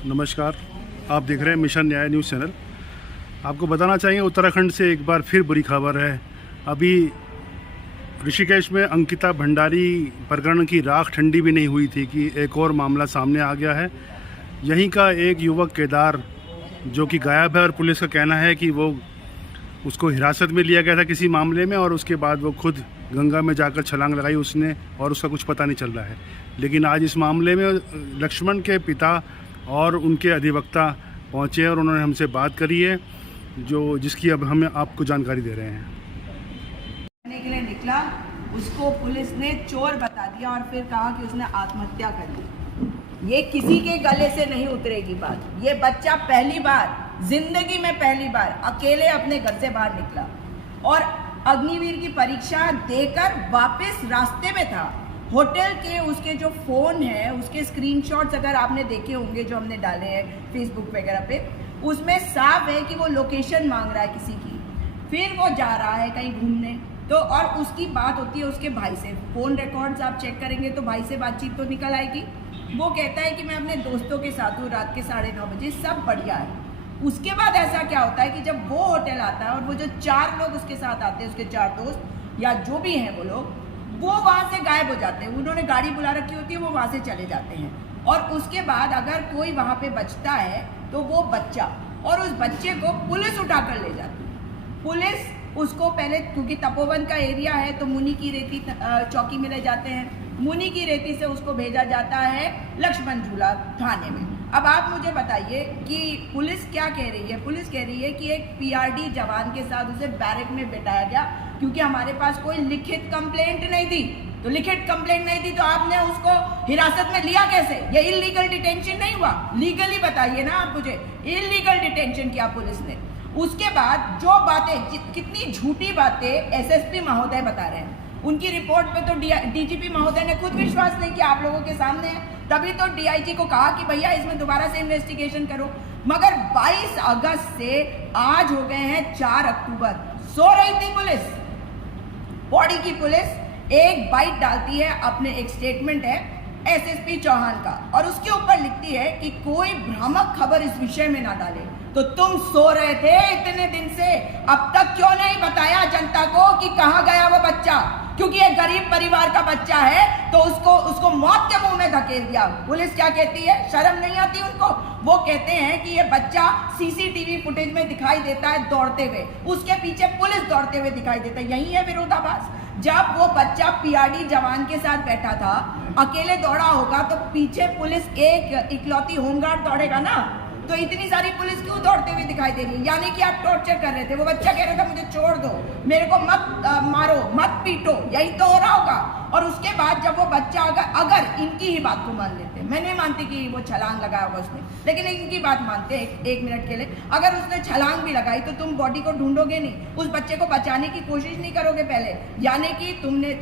नमस्कार, आप देख रहे हैं मिशन न्याय न्यूज़ चैनल। आपको बताना चाहिए उत्तराखंड से एक बार फिर बुरी खबर है। अभी ऋषिकेश में अंकिता भंडारी प्रकरण की राख ठंडी भी नहीं हुई थी कि एक और मामला सामने आ गया है। यहीं का एक युवक केदार जो कि गायब है और पुलिस का कहना है कि वो उसको हिरासत में लिया गया था किसी मामले में और उसके बाद वो खुद गंगा में जाकर छलांग लगाई उसने और उसका कुछ पता नहीं चल रहा है। लेकिन आज इस मामले में लक्ष्मण के पिता और उनके अधिवक्ता पहुंचे और उन्होंने हमसे बात करी है, जो जिसकी अब हम आपको जानकारी दे रहे हैं। करने के लिए निकला, उसको पुलिस ने चोर बता दिया और फिर कहा कि उसने आत्महत्या कर ली। ये किसी के गले से नहीं उतरेगी बात। ये बच्चा पहली बार जिंदगी में पहली बार अकेले अपने घर से बाहर निकला और अग्निवीर की परीक्षा देकर वापस रास्ते में था। होटल के उसके जो फ़ोन है उसके स्क्रीनशॉट्स अगर आपने देखे होंगे जो हमने डाले हैं फेसबुक वगैरह पे, उसमें साफ है कि वो लोकेशन मांग रहा है किसी की, फिर वो जा रहा है कहीं घूमने। तो और उसकी बात होती है उसके भाई से, फ़ोन रिकॉर्ड्स आप चेक करेंगे तो भाई से बातचीत तो निकल आएगी। वो कहता है कि मैं अपने दोस्तों के साथ हूँ, रात के 9:30 बजे, सब बढ़िया है। उसके बाद ऐसा क्या होता है कि जब वो होटल आता है और वो जो 4 लोग उसके साथ आते हैं, उसके 4 दोस्त या जो भी हैं वो लोग, वो वहाँ से गायब हो जाते हैं। उन्होंने गाड़ी बुला रखी होती है, वो वहाँ से चले जाते हैं। और उसके बाद अगर कोई वहाँ पे बचता है तो वो बच्चा, और उस बच्चे को पुलिस उठा कर ले जाती है। पुलिस उसको पहले, क्योंकि तपोवन का एरिया है तो मुनि की रेती चौकी में ले जाते हैं, मुनि की रेती से उसको भेजा जाता है लक्ष्मण झूला थाने में। अब आप मुझे बताइए कि पुलिस क्या कह रही है। पुलिस कह रही है कि एक पीआरडी जवान के साथ उसे बैरक में बिठाया गया क्योंकि हमारे पास कोई लिखित कंप्लेंट नहीं थी। तो लिखित कंप्लेंट नहीं थी तो आपने उसको हिरासत में लिया कैसे? ये इलीगल डिटेंशन नहीं हुआ? लीगली बताइए ना आप मुझे। इलीगल डिटेंशन किया पुलिस ने। उसके बाद जो बातें, कितनी झूठी बातें एसएसपी महोदय बता रहे हैं, उनकी रिपोर्ट पे तो डीजीपी महोदय ने खुद विश्वास नहीं किया, आप लोगों के सामने है। तभी तो डीआईजी को कहा कि भैया इसमें दोबारा से इन्वेस्टिगेशन करो। मगर 22 अगस्त से आज हो गए हैं 4 अक्टूबर, सो रही थी पुलिस। बॉडी की पुलिस एक बाइट डालती है, अपने एक स्टेटमेंट है एसएसपी चौहान का, और उसके ऊपर लिखती है कि कोई भ्रामक खबर इस विषय में ना डाले। तो तुम सो रहे थे इतने दिन से, अब तक क्यों नहीं बताया जनता को कि कहां गया वो बच्चा? क्योंकि एक गरीब परिवार का बच्चा है तो उसको मौत के मुंह में धकेल दिया। पुलिस क्या कहती है? शर्म नहीं आती उनको? वो कहते हैं कि ये बच्चा सीसीटीवी फुटेज में दिखाई देता है दौड़ते हुए, उसके पीछे पुलिस दौड़ते हुए दिखाई देता है। यही है विरोधाभास। जब वो बच्चा पीआरडी जवान के साथ बैठा था, अकेले दौड़ा होगा तो पीछे पुलिस एक इकलौती होमगार्ड दौड़ेगा ना, तो इतनी सारी पुलिस क्यों दौड़ते हुए दिखाई दे रही है? यानी कि आप टॉर्चर कर रहे थे। वो बच्चा कह रहा था मुझे छोड़ दो, मेरे को मत मारो, मत पीटो, यही तो हो रहा होगा। और उसके बाद जब वो बच्चा अगर इनकी ही बात को मान लेते, मैं नहीं मानती कि वो छलांग लगाया होगा उसने, लेकिन इनकी बात मानते एक मिनट के लिए, अगर उसने छलांग भी लगाई तो तुम बॉडी को ढूंढोगे नहीं, उस बच्चे को बचाने की कोशिश नहीं करोगे पहले। यानी कि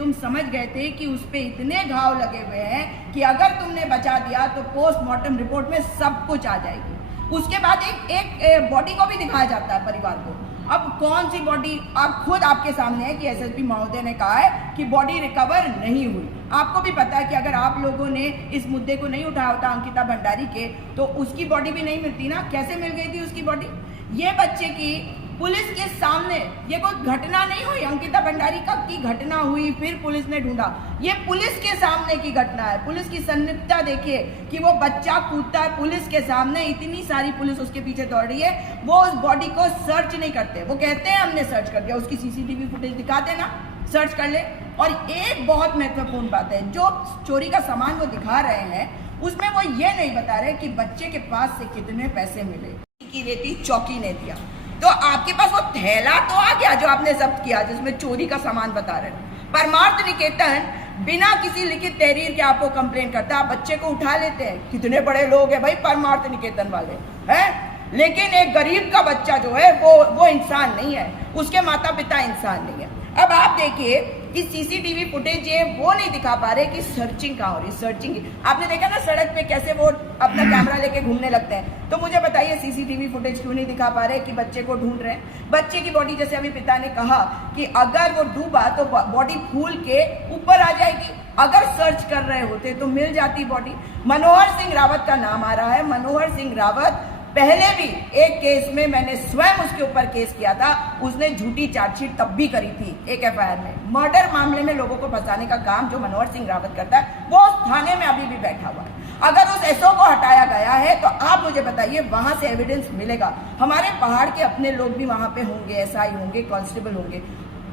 तुम समझ गए थे कि उस पर इतने घाव लगे हुए हैं कि अगर तुमने बचा दिया तो पोस्टमार्टम रिपोर्ट में सब कुछ आ जाएगी। उसके बाद एक बॉडी को भी दिखाया जाता है परिवार को। अब कौन सी बॉडी? आप खुद आपके सामने है कि एसएसपी महोदय ने कहा है कि बॉडी रिकवर नहीं हुई। आपको भी पता है कि अगर आप लोगों ने इस मुद्दे को नहीं उठाया होता अंकिता भंडारी के, तो उसकी बॉडी भी नहीं मिलती ना। कैसे मिल गई थी उसकी बॉडी? ये बच्चे की पुलिस के सामने, ये कोई घटना नहीं हुई अंकिता भंडारी का की घटना हुई फिर पुलिस ने ढूंढा, ये पुलिस के सामने की घटना है। पुलिस की संलिप्तता देखिए कि वो बच्चा कूदता है पुलिस के सामने, इतनी सारी पुलिस उसके पीछे दौड़ रही है। वो उस बॉडी को सर्च नहीं करते, वो कहते हैं हमने सर्च कर दिया, उसकी सीसीटीवी फुटेज दिखाते ना, सर्च कर ले। और एक बहुत महत्वपूर्ण बात है, जो चोरी का सामान वो दिखा रहे हैं उसमें वो ये नहीं बता रहे कि बच्चे के पास से कितने पैसे मिले, की रेती चौकी ने दिया। तो आपके पास वो थैला तो आ गया जो आपने जब्त किया, जिसमें चोरी का सामान बता रहे हैं। परमार्थ निकेतन बिना किसी लिखित तहरीर के आपको कंप्लेंट करता है, आप बच्चे को उठा लेते हैं। कितने बड़े लोग हैं भाई परमार्थ निकेतन वाले, हैं? लेकिन एक गरीब का बच्चा जो है वो इंसान नहीं है, उसके माता पिता इंसान नहीं है। अब आप देखिए कि सीसीटीवी फुटेज ये वो नहीं दिखा पा रहे कि सर्चिंग कहाँ हो रही। सर्चिंग आपने देखा ना सड़क पे कैसे वो अपना कैमरा लेके घूमने लगते हैं। तो मुझे बताइए सीसीटीवी फुटेज क्यों नहीं दिखा पा रहे कि बच्चे को ढूंढ रहे हैं? बच्चे की बॉडी, जैसे अभी पिता ने कहा कि अगर वो डूबा तो बॉडी फूल के ऊपर आ जाएगी, अगर सर्च कर रहे होते तो मिल जाती बॉडी। मनोहर सिंह रावत का नाम आ रहा है। मनोहर सिंह रावत पहले भी एक केस में मैंने स्वयं उसके ऊपर केस किया था, उसने झूठी चार्जशीट तब भी करी थी एक एफआईआर में। मर्डर मामले में लोगों को फंसाने का काम जो मनोहर सिंह रावत करता है वो उस थाने में अभी भी बैठा हुआ है। अगर उस एसओ को हटाया गया है तो आप मुझे बताइए वहां से एविडेंस मिलेगा। हमारे पहाड़ के अपने लोग भी वहां पे होंगे, एसआई होंगे, कांस्टेबल होंगे,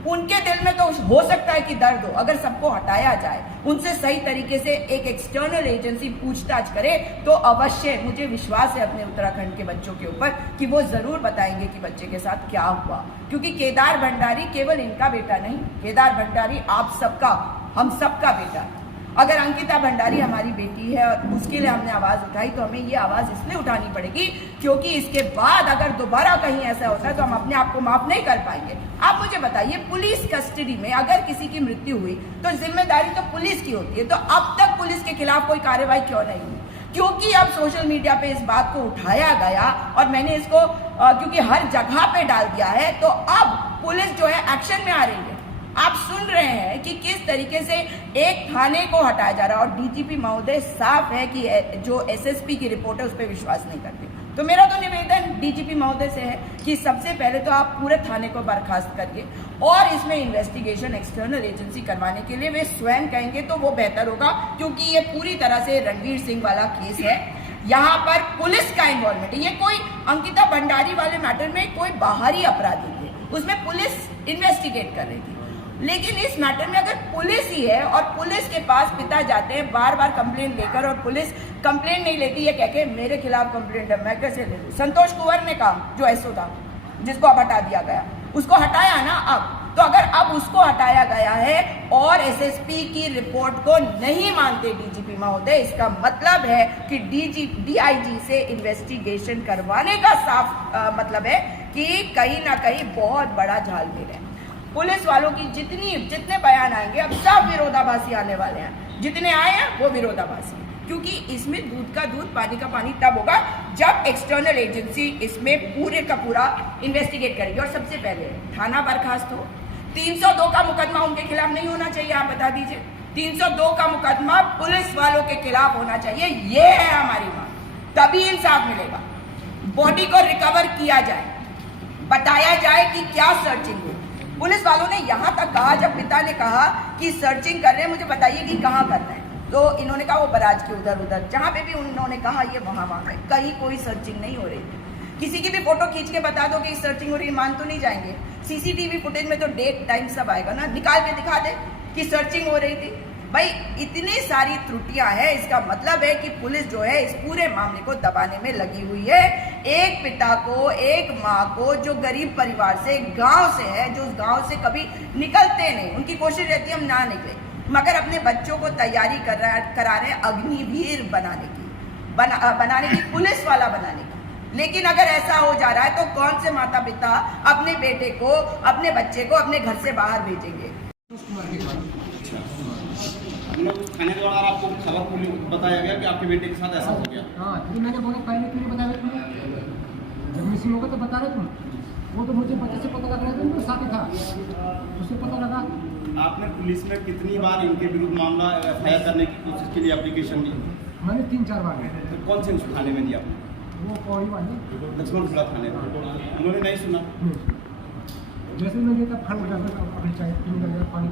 उनके दिल में तो हो सकता है कि दर्द हो। अगर सबको हटाया जाए, उनसे सही तरीके से एक एक्सटर्नल एजेंसी पूछताछ करे तो अवश्य मुझे विश्वास है अपने उत्तराखंड के बच्चों के ऊपर कि वो जरूर बताएंगे कि बच्चे के साथ क्या हुआ। क्योंकि केदार भंडारी केवल इनका बेटा नहीं, केदार भंडारी आप सबका, हम सबका बेटा है। अगर अंकिता भंडारी हमारी बेटी है और उसके लिए हमने आवाज उठाई तो हमें ये आवाज इसलिए उठानी पड़ेगी क्योंकि इसके बाद अगर दोबारा कहीं ऐसा होता है तो हम अपने आप को माफ नहीं कर पाएंगे। आप मुझे बताइए, पुलिस कस्टडी में अगर किसी की मृत्यु हुई तो जिम्मेदारी तो पुलिस की होती है, तो अब तक पुलिस के खिलाफ कोई कार्रवाई क्यों नहीं हुई? क्योंकि अब सोशल मीडिया पे इस बात को उठाया गया और मैंने इसको क्योंकि हर जगह पे डाल दिया है, तो अब पुलिस जो है एक्शन में आ रही है। आप सुन रहे हैं कि किस तरीके से एक थाने को हटाया जा रहा है और डीजीपी महोदय साफ है कि जो एसएसपी की रिपोर्ट है उस पर विश्वास नहीं करते। तो मेरा तो निवेदन डीजीपी महोदय से है कि सबसे पहले तो आप पूरे थाने को बर्खास्त करिए और इसमें इन्वेस्टिगेशन एक्सटर्नल एजेंसी करवाने के लिए वे स्वयं कहेंगे तो वो बेहतर होगा, क्योंकि ये पूरी तरह से रणवीर सिंह वाला केस है। यहाँ पर पुलिस का इन्वॉल्वमेंट है। ये कोई अंकिता भंडारी वाले मैटर में कोई बाहरी अपराधी थे, उसमें पुलिस इन्वेस्टिगेट कर रही थी, लेकिन इस मैटर में अगर पुलिस ही है और पुलिस के पास पिता जाते हैं बार बार कंप्लेंट लेकर और पुलिस कंप्लेंट नहीं लेती है, कह के मेरे खिलाफ कंप्लेंट है, मैं कैसे ले लूं? संतोष कुंवर ने कहा, जो एसओ था जिसको अब हटा दिया गया, उसको हटाया ना अब, तो अगर अब उसको हटाया गया है और एसएसपी की रिपोर्ट को नहीं मानते डीजीपी महोदय, इसका मतलब है कि डीआईजी से इन्वेस्टिगेशन करवाने का साफ मतलब है कि कहीं ना कहीं बहुत बड़ा झालमेल है। पुलिस वालों की जितने बयान आएंगे अब सब विरोधाभासी आने वाले हैं, जितने आए हैं वो विरोधाभासी, क्योंकि इसमें दूध का दूध पानी का पानी तब होगा जब एक्सटर्नल एजेंसी इसमें पूरे का पूरा इन्वेस्टिगेट करेगी। और सबसे पहले थाना बर्खास्त हो, 302 का मुकदमा उनके खिलाफ नहीं होना चाहिए, आप बता दीजिए। 302 का मुकदमा पुलिस वालों के खिलाफ होना चाहिए, ये है हमारी मांग, तभी इंसाफ मिलेगा। बॉडी को रिकवर किया जाए, बताया जाए कि क्या सर्चिंग हुई। पुलिस वालों ने यहाँ तक कहा, जब पिता ने कहा कि सर्चिंग कर रहे हैं, मुझे बताइए कि कहाँ करना है, तो इन्होंने कहा वो बराज के उधर जहाँ पे भी उन्होंने कहा ये वहाँ है, कहीं कोई सर्चिंग नहीं हो रही थी। किसी की भी फोटो खींच के बता दो कि सर्चिंग हो रही है, मान तो नहीं जाएंगे। सीसीटीवी फुटेज में तो डेट टाइम सब आएगा ना, निकाल के दिखा दे कि सर्चिंग हो रही थी। भाई इतनी सारी त्रुटियां हैं, इसका मतलब है कि पुलिस जो है इस पूरे मामले को दबाने में लगी हुई है। एक पिता को, एक माँ को जो गरीब परिवार से, गांव से है, जो उस गांव से कभी निकलते नहीं, उनकी कोशिश रहती है हम ना निकले, मगर अपने बच्चों को तैयारी करा रहे हैं अग्निवीर बनाने की, पुलिस वाला बनाने की। लेकिन अगर ऐसा हो जा रहा है तो कौन से माता पिता अपने बेटे को, अपने बच्चे को अपने घर से बाहर भेजेंगे? थाने द्वारा आपको खबर बताया गया कि आपके बेटे के साथ ऐसा हो गया। हाँ, तो मैंने बोला पहले क्यों बताया तुमने? जब मिसिंग होगा तो बता रहे तुम। वो तो मुझे बच्चे से पता लग रहा था, मेरे साथ ही था, उससे पता लगा। आपने पुलिस में कितनी बार इनके विरुद्ध मामला एफआईआर करने की कोशिश के लिए एप्लीकेशन दी? मैंने 3-4 बार तो कौन से थाने में दिया? वो कोई बात नहीं, लक्ष्मणपुरा थाने में। उन्होंने नहीं सुना। जैसे मैं देता फल हो जाता अपनी चाय पानी